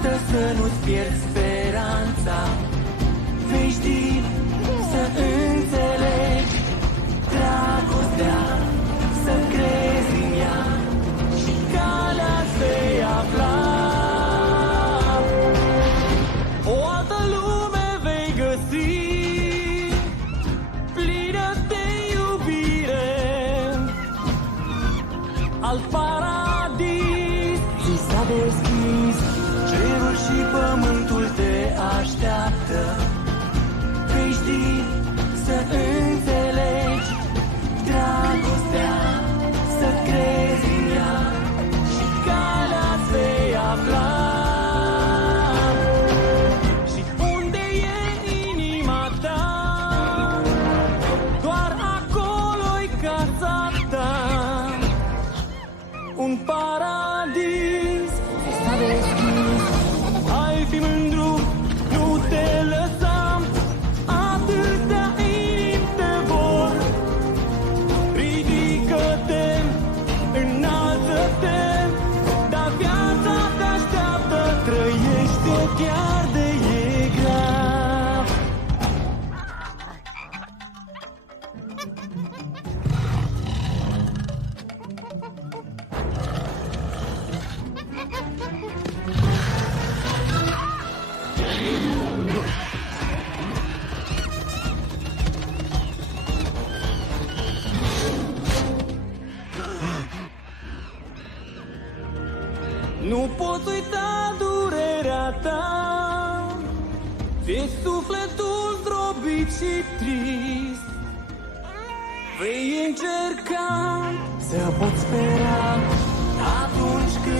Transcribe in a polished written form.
niciodată să nu-ți pierzi speranța. Vei ști să înțelegi dragostea, să crezi în ea și calea-ți vei afla. O altă lume vei găsi, plină de iubire, alt paradis ți s-a deschis. Cerul și pământul te așteaptă. Vei ști să înțelegi dragostea, să crezi în ea și calea-ți vei afla. Și unde e inima ta, doar acolo-i casa ta. Un paradis s-a deschis. Hai fi mândru, nu te lăsa, atâtea inimi te vor. Ridică-te, înalță-te, dar viața te așteaptă, trăiește chiar de e grav. Nu poți uita durerea ta, ți-e sufletul zdrobit și trist. Vei încerca să poți spera atunci când